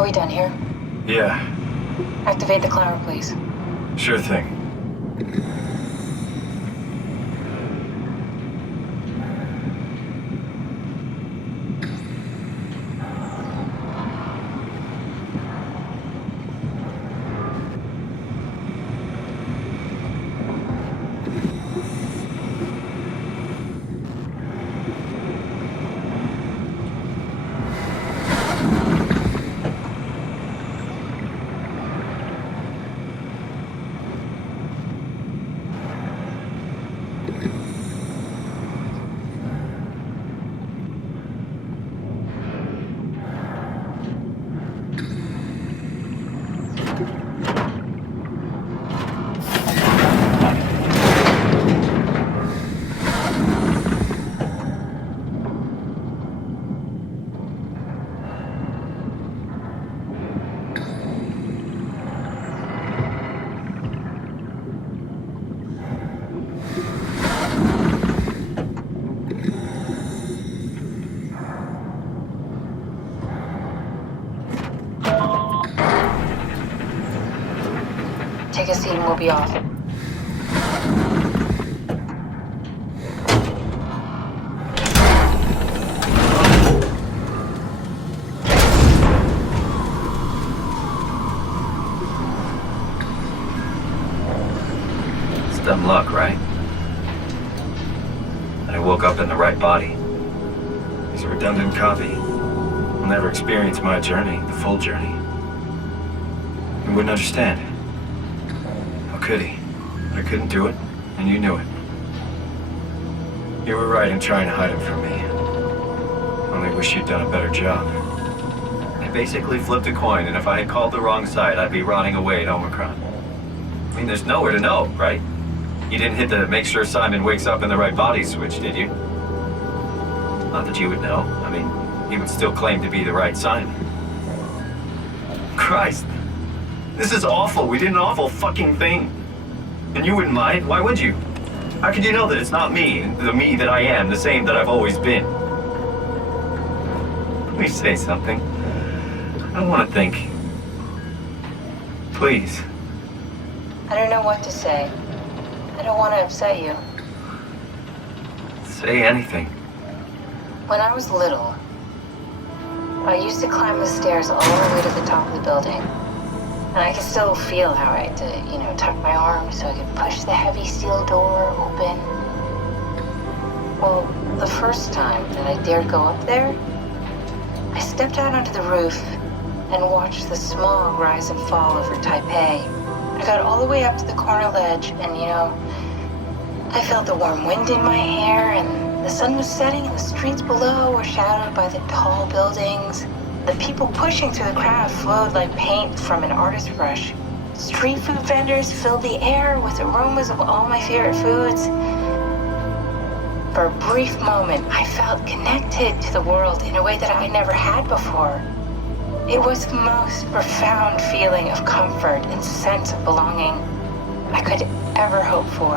Are we done here? Yeah, Activate the climber, please. sure thing. Take a seat and we'll be off. It's dumb luck, right? That I woke up in the right body. He's a redundant copy. He'll never experience my journey, the full journey. He wouldn't understand. How could he? I couldn't do it, and you knew it. You were right in trying to hide him from me. Only wish you'd done a better job. I basically flipped a coin, and if I had called the wrong side, I'd be rotting away at Omicron. I mean, there's nowhere to know, right? You didn't hit the make sure Simon wakes up in the right body switch, did you? Not that you would know. I mean, he would still claim to be the right Simon. Christ. This is awful. We did an awful fucking thing. And you wouldn't mind? Why would you? How could you know that it's not me, the me that I am, the same that I've always been? Please say something. I don't want to think. Please. I don't know what to say. I don't want to upset you. Say anything. When I was little, I used to climb the stairs all the way to the top of the building. And I could still feel how I had to, tuck my arms so I could push the heavy steel door open. Well, the first time that I dared go up there, I stepped out onto the roof and watched the smog rise and fall over Taipei. I got all the way up to the corner ledge and, I felt the warm wind in my hair and the sun was setting and the streets below were shadowed by the tall buildings. The people pushing through the crowd flowed like paint from an artist's brush. Street food vendors filled the air with aromas of all my favorite foods. For a brief moment, I felt connected to the world in a way that I never had before. It was the most profound feeling of comfort and sense of belonging I could ever hope for.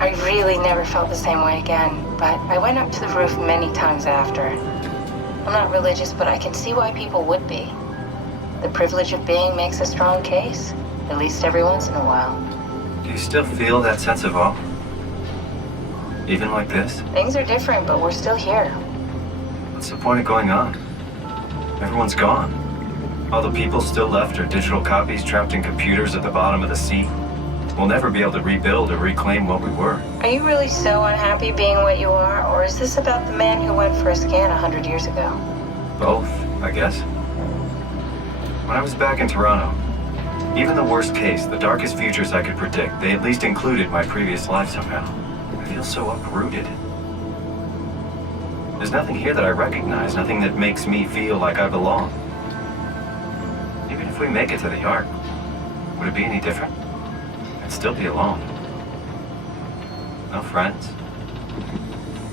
I really never felt the same way again, but I went up to the roof many times after. I'm not religious, but I can see why people would be. The privilege of being makes a strong case, at least every once in a while. Do you still feel that sense of awe? Even like this? Things are different, but we're still here. What's the point of going on? Everyone's gone. All the people still left are digital copies trapped in computers at the bottom of the sea. We'll never be able to rebuild or reclaim what we were. Are you really so unhappy being what you are, or is this about the man who went for a scan 100 years ago? Both, I guess. When I was back in Toronto, even the worst case, the darkest futures I could predict, they at least included my previous life somehow. I feel so uprooted. There's nothing here that I recognize, nothing that makes me feel like I belong. Even if we make it to the Ark, would it be any different? I'd still be alone. No friends.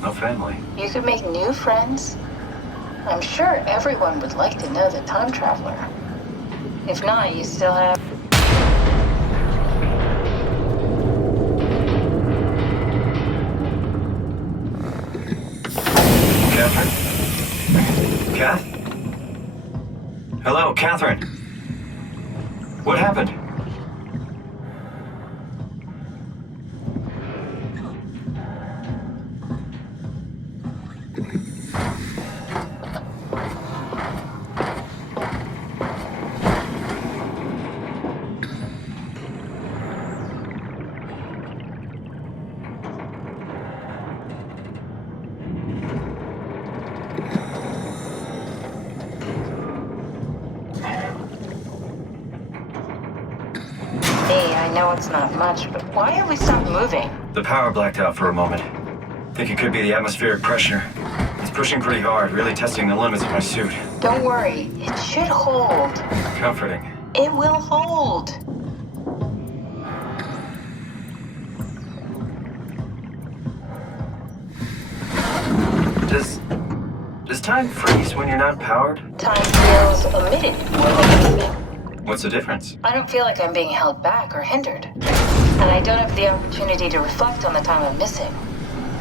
No family. You could make new friends. I'm sure everyone would like to know the time traveler. If not, you still have... Catherine? Kath? Hello, Catherine. What happened? I know it's not much, but why have we stopped moving? The power blacked out for a moment. Think it could be the atmospheric pressure. It's pushing pretty hard, really testing the limits of my suit. Don't worry, it should hold. Comforting. It will hold. Does time freeze when you're not powered? Time feels omitted more than anything. What's the difference? I don't feel like I'm being held back or hindered. And I don't have the opportunity to reflect on the time I'm missing.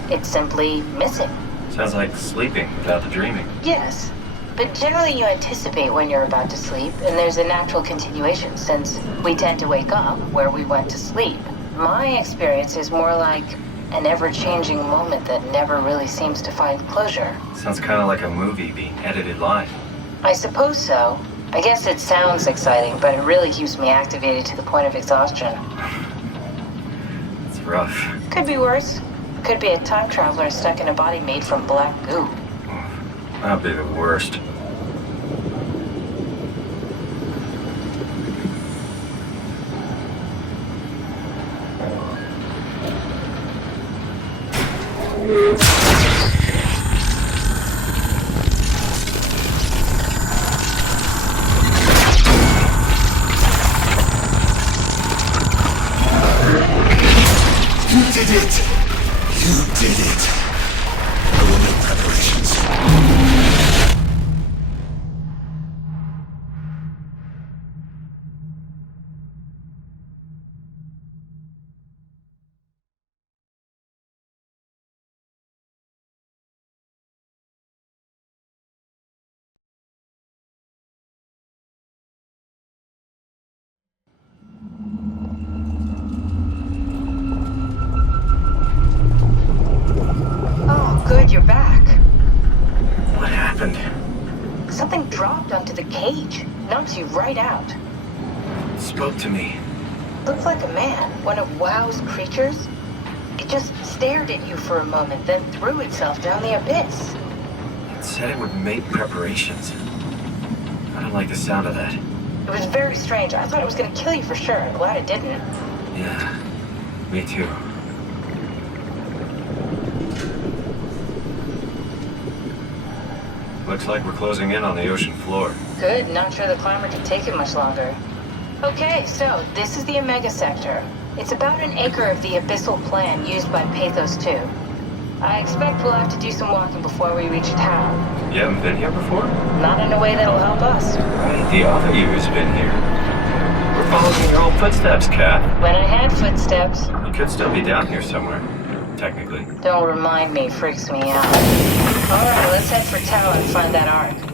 It's simply missing. Sounds like sleeping without the dreaming. Yes, but generally you anticipate when you're about to sleep, and there's a natural continuation since we tend to wake up where we went to sleep. My experience is more like an ever-changing moment that never really seems to find closure. Sounds kind of like a movie being edited live. I suppose so. I guess it sounds exciting, but it really keeps me activated to the point of exhaustion. It's rough. Could be worse. Could be a time traveler stuck in a body made from black goo. That'd be the worst. You did it! You did it! I will make preparations. Oh, good, you're back. What happened? Something dropped onto the cage. Knocks you right out. It spoke to me. Looked like a man, one of WoW's creatures. It just stared at you for a moment, then threw itself down the abyss. It said it would make preparations. I don't like the sound of that. It was very strange. I thought it was going to kill you for sure. I'm glad it didn't. Yeah, me too. Looks like we're closing in on the ocean floor. Good, not sure the climber can take it much longer. Okay, so this is the Omega Sector. It's about an acre of the abyssal plan used by Pathos 2. I expect we'll have to do some walking before we reach town. You haven't been here before? Not in a way that'll help us. Right, the other you has been here. We're following your old footsteps, Kat. When I had footsteps. You could still be down here somewhere, technically. Don't remind me, freaks me out. Alright, let's head for town and find that ark.